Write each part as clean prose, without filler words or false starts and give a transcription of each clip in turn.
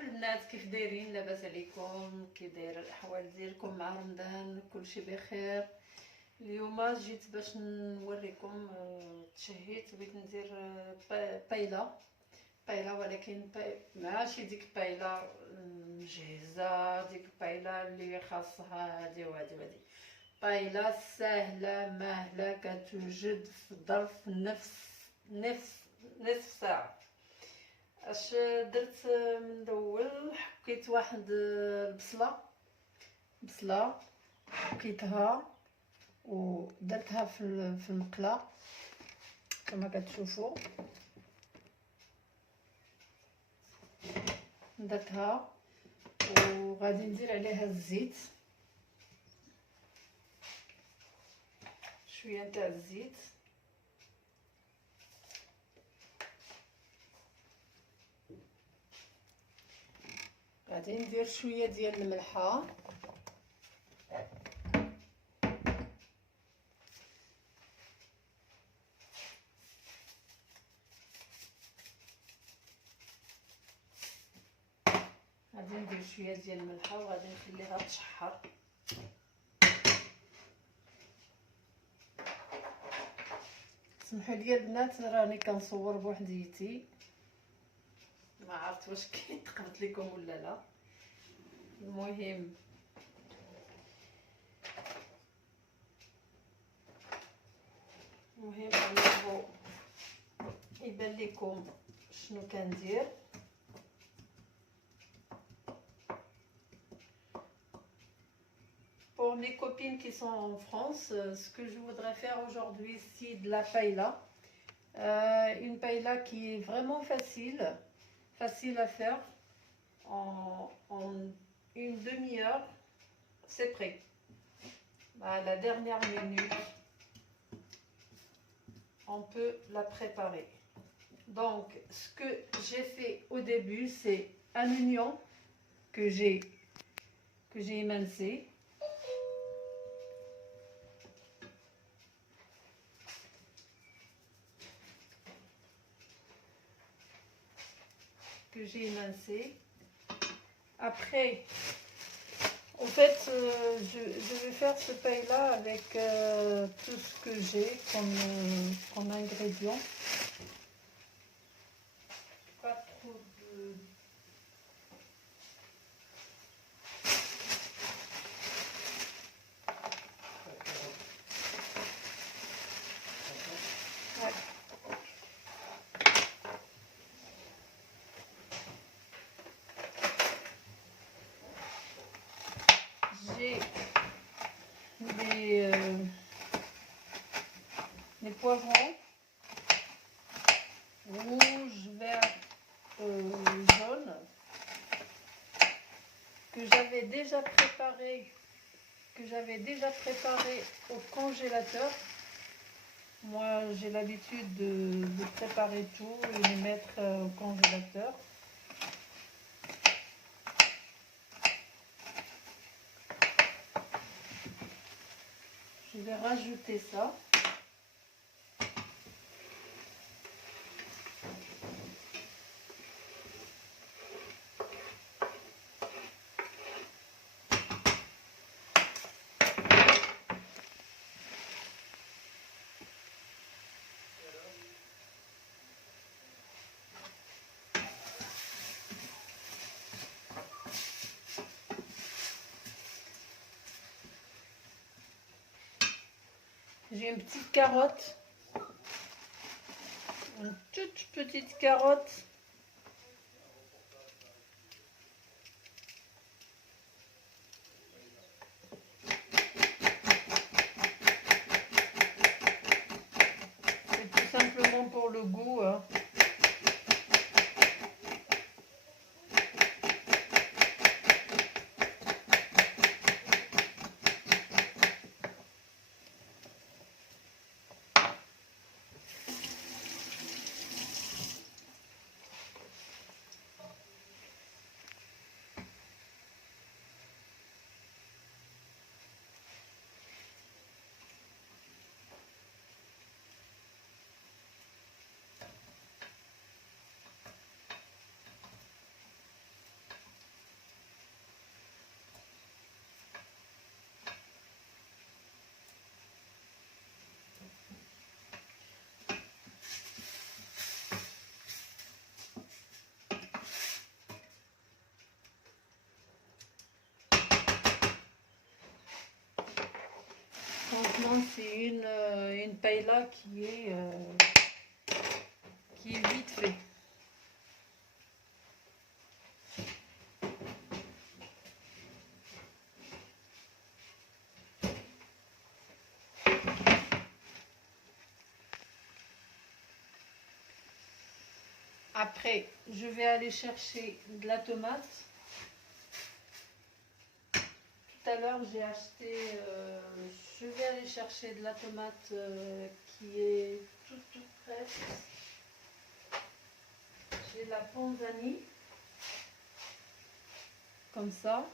البنات، كيف دايرين؟ لاباس عليكم؟ كي داير الاحوال ديالكم مع رمضان؟ كلشي بخير. اليوم جيت باش نوريكم تشهيت، بغيت ندير بايلا ولكن ماشي ديك بايلا مجهزه، ديك بايلا اللي خاصها هادي وهادي وهادي. بايلا سهله ماهله، كتوجد في ظرف نصف ساعه. اش درت من الاول؟ حكيت واحد البصله حكيتها ودرتها في المقله كما كتشوفوا. درتها وغادي ندير عليها الزيت، شويه نتاع الزيت. غادي ندير شويه ديال الملحه، غادي ندير شويه ديال الملحه وغادي نخليها تشحر. سمحوا لي البنات، راني كنصور بوحديتي، ما عرفت واش كيتقبط لكم ولا لا. المهم انه يبان لكم شنو كندير. Pour mes copines qui sont en France, ce que je voudrais faire aujourd'hui, c'est de la paella. Une paella qui est vraiment facile à faire. En une demi-heure, c'est prêt. À la dernière minute, on peut la préparer. Donc, ce que j'ai fait au début, c'est un oignon que j'ai émincé. Après, en fait, je vais faire ce pain-là avec tout ce que j'ai comme ingrédients. Pas trop de... Ouais. J'ai des poivrons rouges, verts, jaunes que j'avais déjà préparé au congélateur. Moi, j'ai l'habitude de préparer tout et les mettre au congélateur. Je vais rajouter ça. J'ai une petite carotte, une toute petite carotte. C'est tout simplement pour le goût, hein. Non, c'est une paella qui est vite fait. Après, je vais aller chercher de la tomate. Tout à l'heure, j'ai acheté, je vais aller chercher de la tomate qui est toute fraîche. J'ai la panzani, comme ça.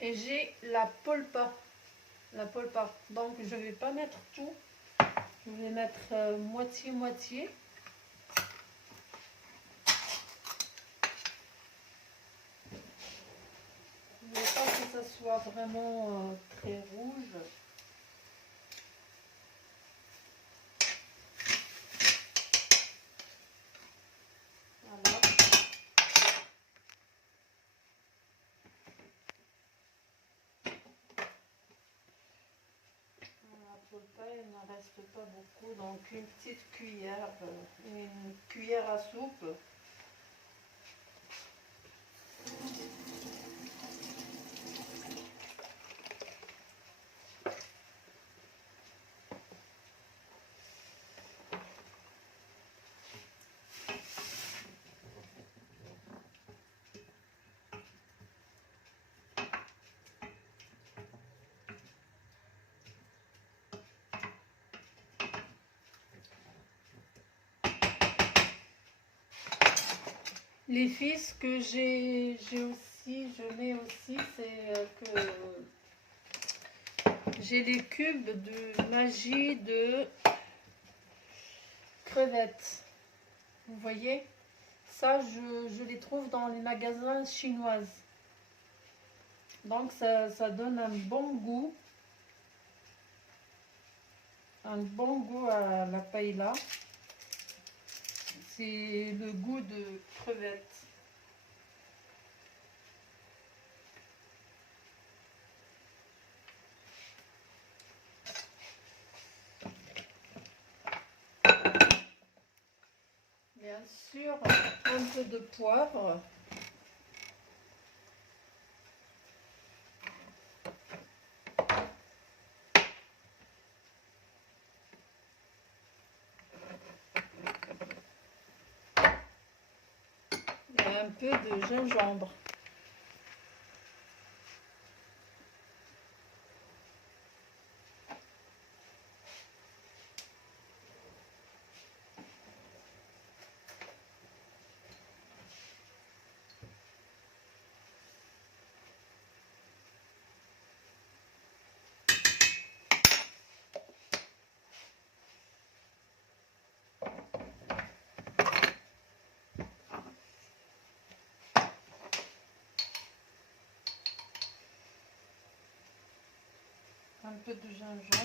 Et j'ai la polpa. Donc, je ne vais pas mettre tout. Je vais mettre moitié-moitié. Je ne veux pas que ça soit vraiment très rouge. Voilà. La polpa, il ne reste pas beaucoup. Donc, une petite cuillère, une cuillère à soupe. Les fils que je mets aussi, c'est que j'ai les cubes de magie de crevettes. Vous voyez? Ça, je les trouve dans les magasins chinois. Donc, ça donne un bon goût. Un bon goût à la paella. C'est le goût de crevettes. Bien sûr, un peu de poivre. Et un peu de gingembre. Un peu de gingembre.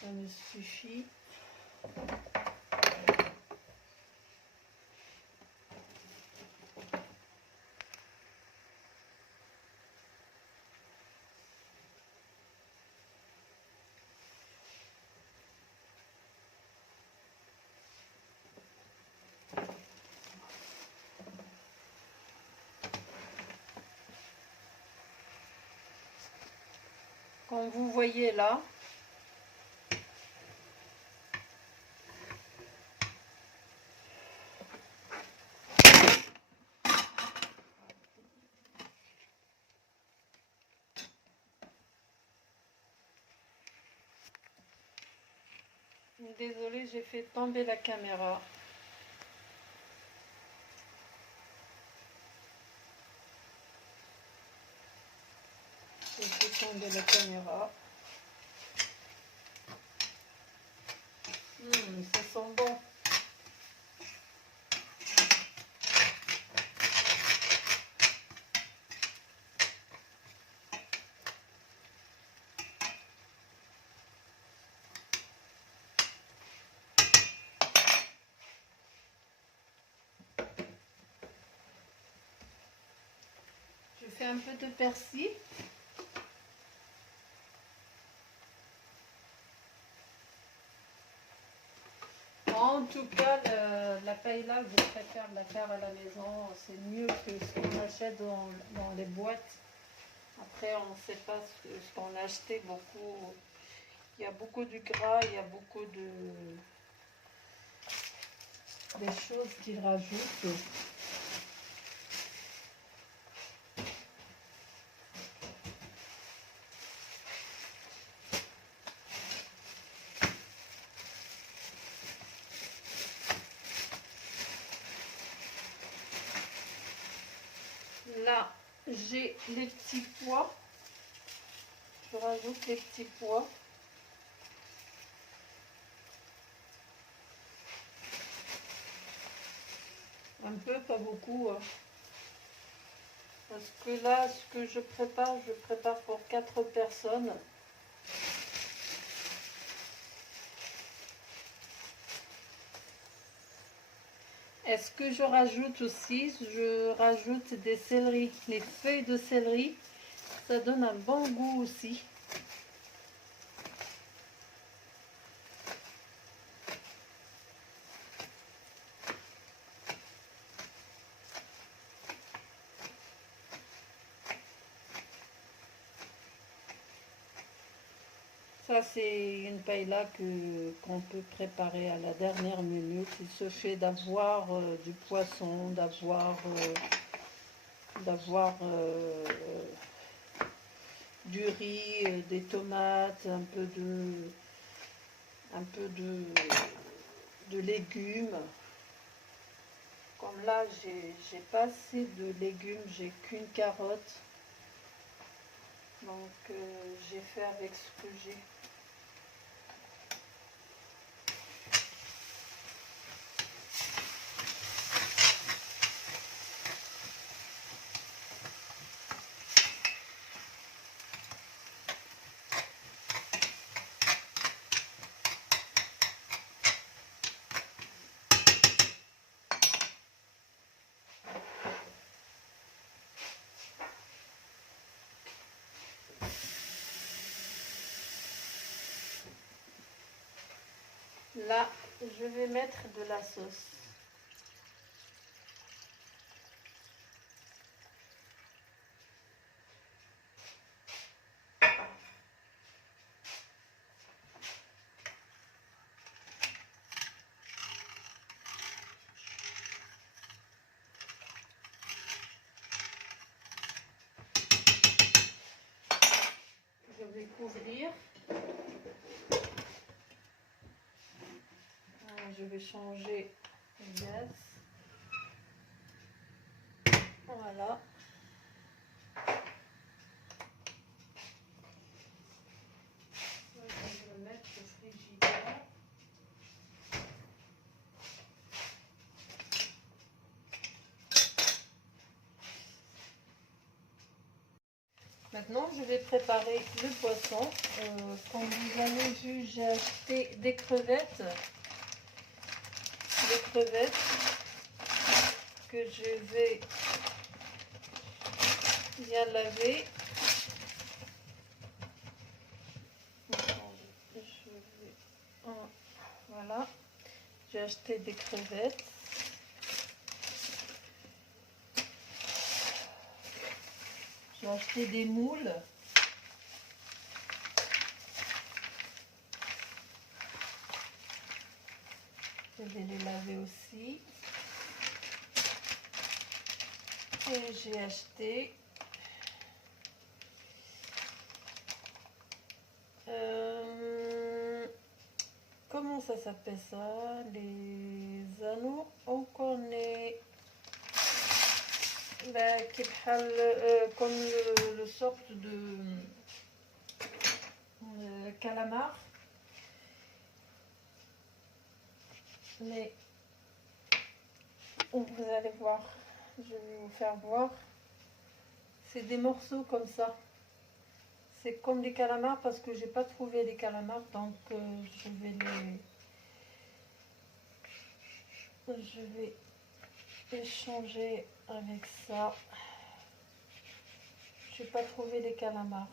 Ça me suffit. Comme vous voyez là, désolée, j'ai fait tomber la caméra. J'ai fait tomber la caméra. Ça sent bon. un peu de persil. En tout cas, la paella, je préfère la faire à la maison. C'est mieux que ce qu'on achète dans les boîtes. Après, on ne sait pas ce qu'on a acheté beaucoup. Il y a beaucoup de gras, il y a beaucoup des choses qu'ils rajoutent. Là, j'ai les petits pois. Je rajoute les petits pois. Un peu, pas beaucoup. Parce que là, ce que je prépare pour 4 personnes. Et ce que je rajoute aussi, je rajoute des céleris, les feuilles de céleri. Ça donne un bon goût aussi. Ça, c'est une paella qu'on peut préparer à la dernière minute. Il suffit d'avoir du poisson, d'avoir du riz, des tomates, un peu de légumes. Comme là, j'ai pas assez de légumes, j'ai qu'une carotte. Donc, j'ai fait avec ce que j'ai. Là, je vais mettre de la sauce. Je vais couvrir. Je vais changer le gaz. Voilà. Je vais mettre au frigidaire. Maintenant, je vais préparer le poisson. Comme vous avez vu, j'ai acheté des crevettes. Que je vais bien laver. Voilà, j'ai acheté des crevettes. J'ai acheté des moules. Je vais les laver aussi. Et j'ai acheté comment ça s'appelle ça? Les anneaux. On connaît comme le sorte de calamar. Mais vous allez voir, je vais vous faire voir. C'est des morceaux comme ça. C'est comme des calamars parce que j'ai pas trouvé les calamars, donc je vais échanger avec ça. J'ai pas trouvé les calamars.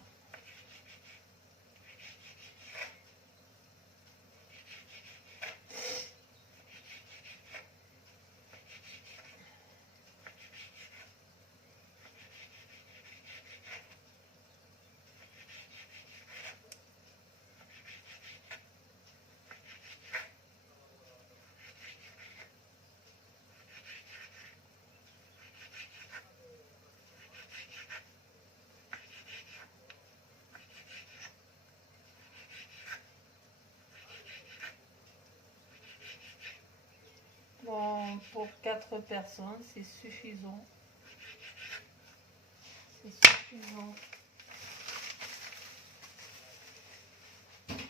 Bon, pour 4 personnes, c'est suffisant. C'est suffisant.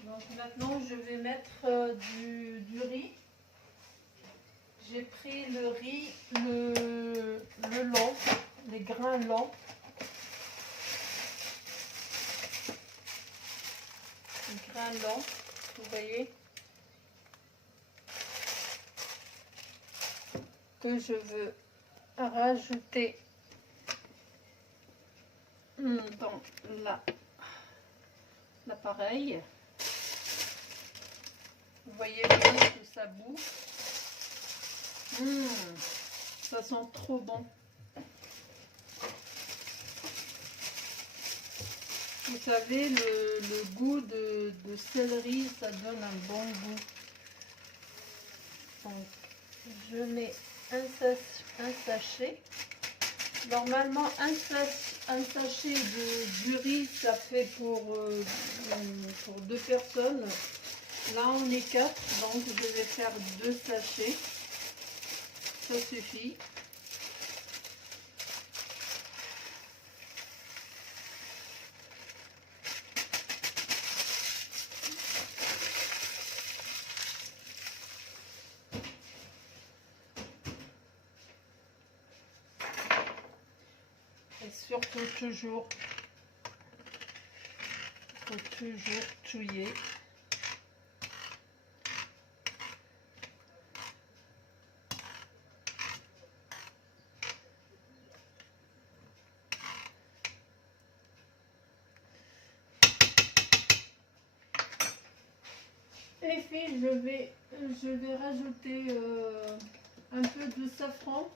Donc maintenant, je vais mettre du riz. J'ai pris le riz, le lent, les grains lents. Les grains lents, vous voyez, que je veux rajouter dans l'appareil. Vous voyez bien que ça bouffe. Ça sent trop bon. Vous savez, le goût de céleri, ça donne un bon goût. Donc, je mets un sachet. Normalement, un sachet de riz, ça fait pour 2 personnes. Là, on est 4, donc je vais faire 2 sachets. Ça suffit. Et surtout, toujours, faut toujours touiller. Les filles, je vais rajouter un peu de safran.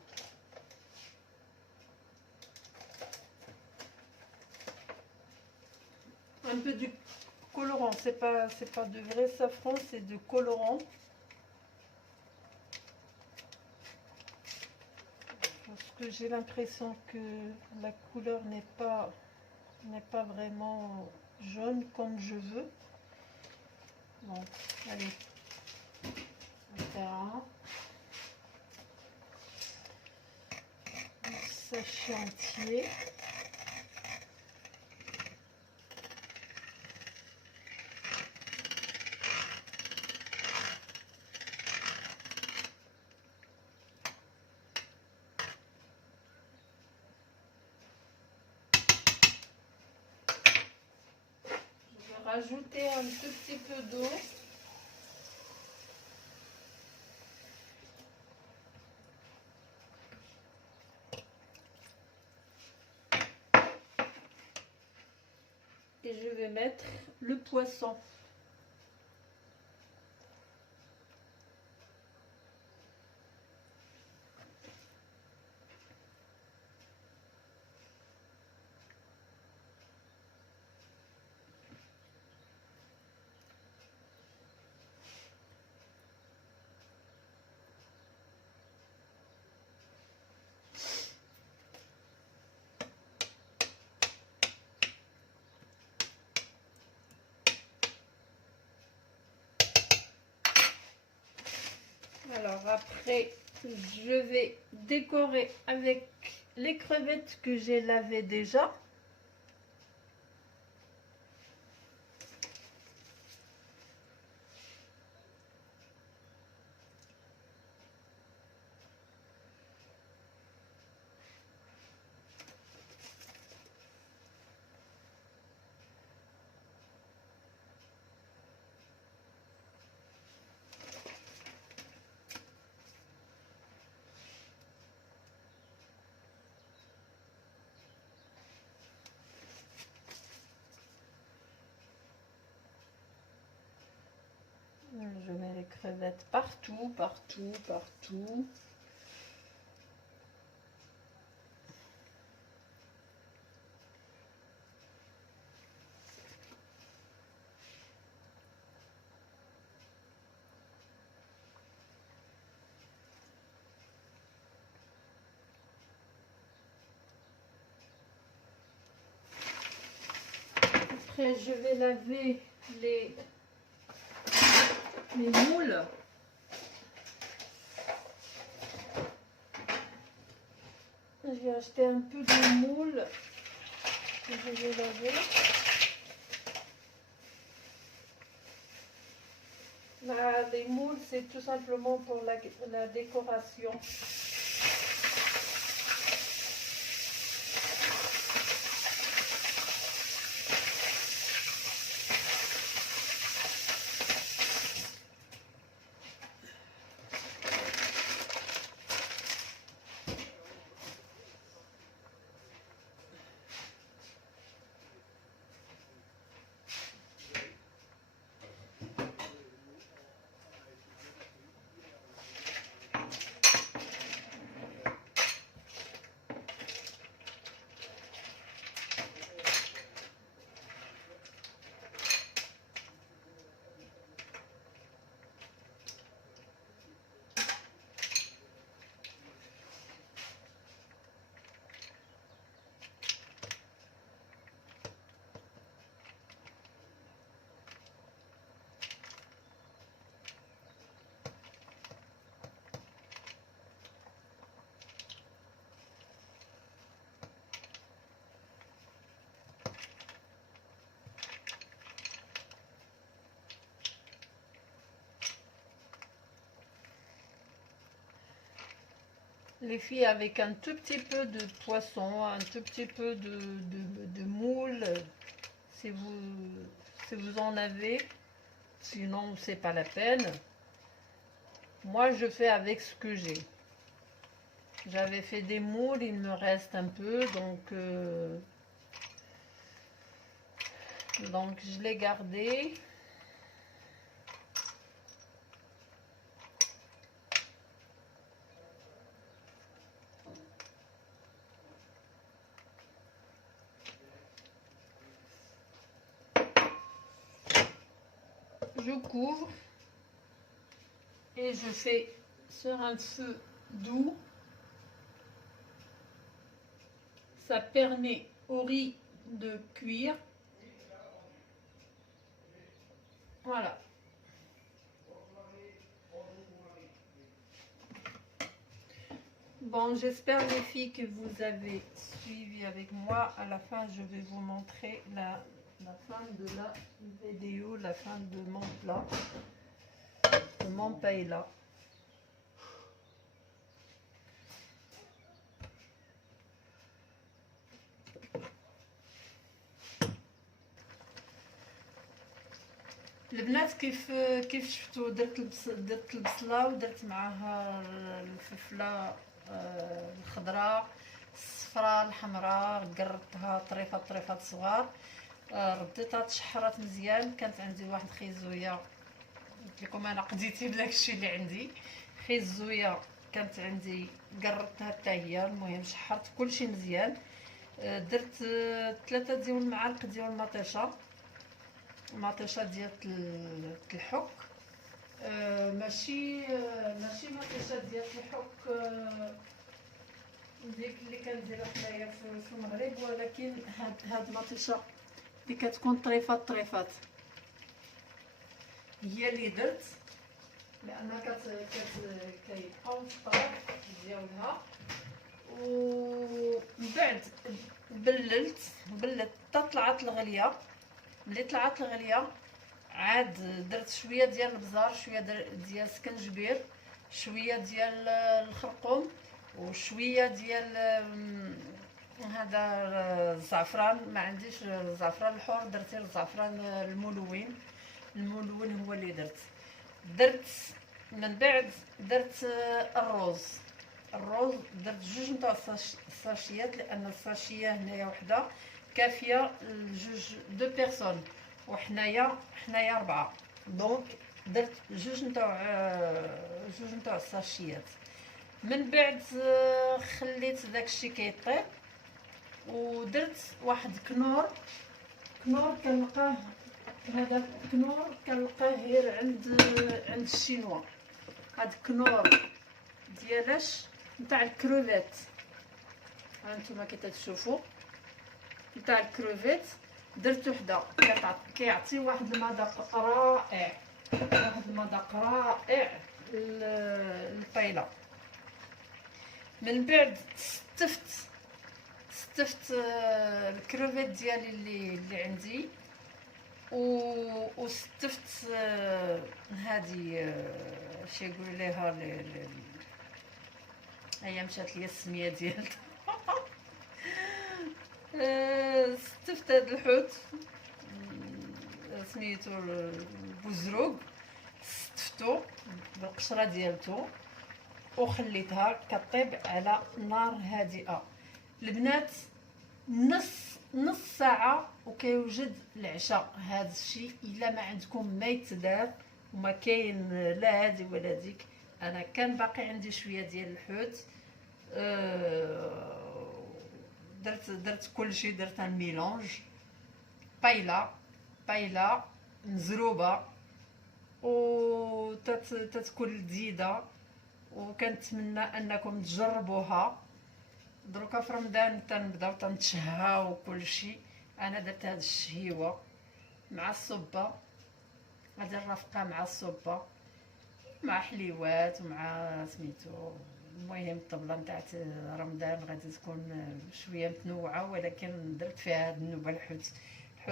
Un peu de colorant. C'est pas de vrai safran, c'est de colorant. Parce que j'ai l'impression que la couleur n'est pas vraiment jaune comme je veux. Bon, allez, on va faire un sachet entier. Je vais rajouter un tout petit peu d'eau. Et je vais mettre le poisson. Alors après, je vais décorer avec les crevettes que j'ai lavées déjà. crevettes partout, partout, partout. Après, je vais laver les moules. J'ai acheté un peu de moules que je vais laver. Les moules, c'est tout simplement pour la décoration. Les filles, avec un tout petit peu de poisson, un tout petit peu de moule, si vous en avez, sinon c'est pas la peine. Moi je fais avec ce que j'ai. J'avais fait des moules, il me reste un peu, donc je l'ai gardé. Je couvre et je fais sur un feu doux. Ça permet au riz de cuire. Voilà. Bon, j'espère les filles que vous avez suivi avec moi. À la fin, je vais vous montrer la fin de la vidéo, la fin de mon plat, de mon paella. البنات كيف شفتوا درت البصله ودرت معاها الفلفله الخضراء الصفراء الحمراء، قربتها طريفات صغار، رديتها تشحرات مزيان. كانت عندي واحد خيزويه، قلت لكم انا قضيتي بداكشي اللي عندي. خيزويه كانت عندي قربتها حتى هي. المهم شحرت كلشي مزيان. درت 3 ديال المعالق ديال مطيشه ديال الحك، ماشي مطيشه ديال الحك ديك اللي كنديرها حنايا في المغرب، ولكن هاد المطيشه اللي كتكون طريفات هي اللي درت، لان كيبقاو في الطرف ديالها. ومن بعد بللت حتى طلعت الغليه. ملي طلعت الغليه عاد درت شويه ديال البزار، شويه ديال سكنجبير، شويه ديال الخرقوم، وشويه ديال هذا الزعفران. ما عنديش الزعفران الحر، درت الزعفران الملون هو اللي درت. من بعد درت الروز درت 2 نتاع الساشيات، لان الساشيه هنايا وحده كافيه لجوج 2 بيرسون، وحنايا 4. دونك درت جوج نتاع الساشيات. من بعد خليت داكشي كيطيب، ودرت واحد كنور كنلقاه، هذا كنور كنلقاه غير عند الشينوا. هاد الكنور ديالاش نتاع الكروفيت، هانتوما كي تشوفوا نتاع الكروفيت. درت وحده كيعطي واحد المذاق رائع، البايله. من بعد ستفت الكروفيت ديالي اللي عندي، وستفت هذه شي يقولوا ليها هي مشات ليا السميه ديالها. ستفت هذا الحوت سميتو البوزروق، ستفتو بالقشره ديالتو وخليتها كطيب على نار هادئه. البنات نص ساعه وكيوجد العشاء. هذا الشيء الا ما عندكم ما يتدار وما كاين لا هادي ولا ديك. انا كان باقي عندي شويه ديال الحوت، درت كلشي، درت الميلونج بايلا مزروبه و تتكون لذيذه، وكنتمنى انكم تجربوها. دروكا في رمضان تنبداو تنتشهاو كلشي. انا درت هاد الشهيوه مع الصبه، غادي نرافقها مع الصبه مع حليوات ومع سميتو. المهم الطبله نتاع رمضان غادي تكون شويه متنوعه، ولكن درت فيها هاد النوبه الحوت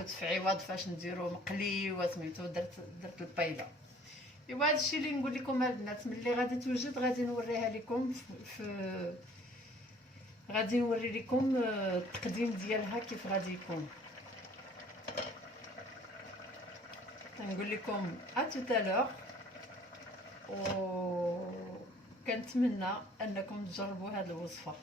في عوض فاش نديرو مقلي وسميتو درت البايله. ايوا هادشي اللي نقول لكم البنات. ملي غادي توجد غادي نوريها لكم غادي نوري لكم التقديم ديالها كيف غادي يكون. نقول لكم اتوتالور، و كنتمنى انكم تجربوا هذه الوصفه.